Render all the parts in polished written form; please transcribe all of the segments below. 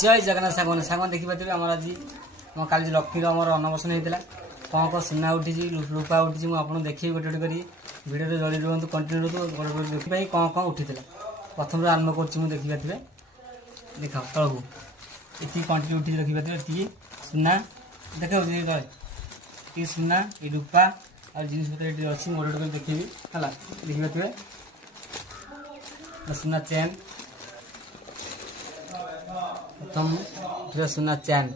जय जगन्नाथ सागवान सागवान देखिपारे आम आज आम काल लक्ष्मी आम अन्नबसन होता कौन कौन सुना उठी रूपा उठी मुझे देखिए गोटे गोटे कर भिडियो जड़ी रुहतु कंटिन्यू रुहतु देखिए कौन कौन उठी प्रथम आरम्भ कर देखिपारे देख तलू ये कंटिन्यू उठी देखिपारे ये सुना देख तले सुना ये रूपा और जिन पतर अच्छी गोटे गोटे देखी है देखिपारे सुना चेन प्रथम सुना चैन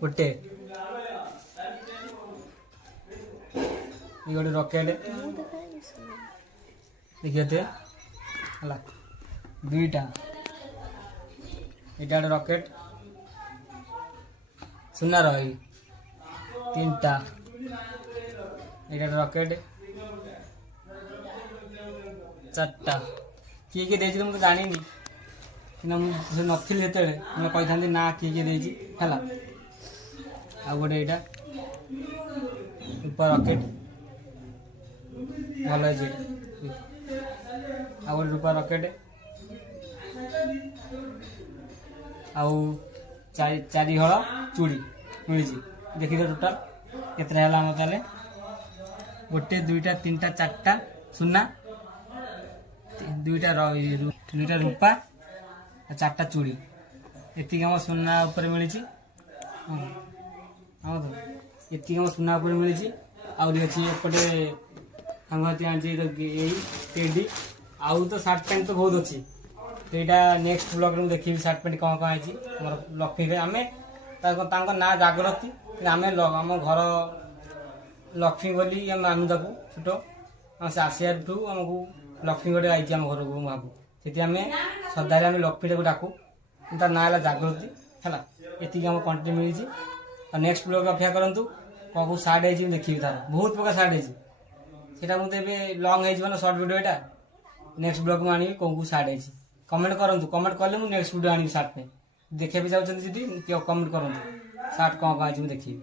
गोटे गोटे रकेट देखिए है दुईटा ये गोटे रकेट सुना रही तीन टा ये रकेट चार्टा किए किए देखिए मुझे जानी मुझे नथी मैं कही था ना किए किए है आ गोटे यहाँ ऊपर रकेट भल आ गोटे रूपा रकेट आउ चारि हल चूड़ी मिली देखिए टोटाल केतरा है गोटे दुईटा तीन टा चार्टा सुना दुईटा रूपा चार्टा चूड़ी ये आम सुना उपर मिली ये आम सुना उपर मिली आहरी अच्छी एपटे टेडी आउ तो सार्ट पैंट तो बहुत अच्छी तो यहाँ नेक्स्ट ब्लॉग में देखिए सार्ट पैंट कौन कौन है मोर लक्ष्मी आम ना जागृति आम आम घर लक्ष्मी बोली मानु छोट से आसिया आमको लक्ष्मी गोटे आई आम घर को भाव से आम सदारे आम लक्ष्मी को डाकू तार ना है जागृति है ये आम कंटेंट मिली और नेक्स्ट ब्लॉग अपेक्षा करूँ कौन कौ सार्ट है देखिए तार बहुत प्रकार सार्ट है सेटा मुझे लंग हो सर्ट वीडियो यहाँ नेक्स्ट ब्लॉग में आनी कौन कौ सार्ट है कमेंट करूँ कमेंट कले मुझे नेक्स्ट वीडियो आनी सार्ट पे देखा भी चाहते जी कमेंट करूँ सार्ट कौन कौन है देखिए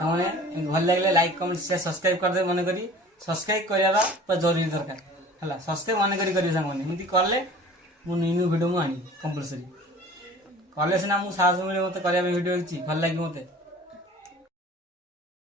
से भल लगे लाइक कमेंट शेयर सब्सक्राइब करदे मन करी सब्सक्राइब करार पूरा जरूरी दरकार है सब्सक्राइब मन करेंगे सामने कले मुझे न्यू वीडियो मुझे आनी कंपलसरी कले सीना मुझे साहस मिले मत कर वीडियो भल लगे मत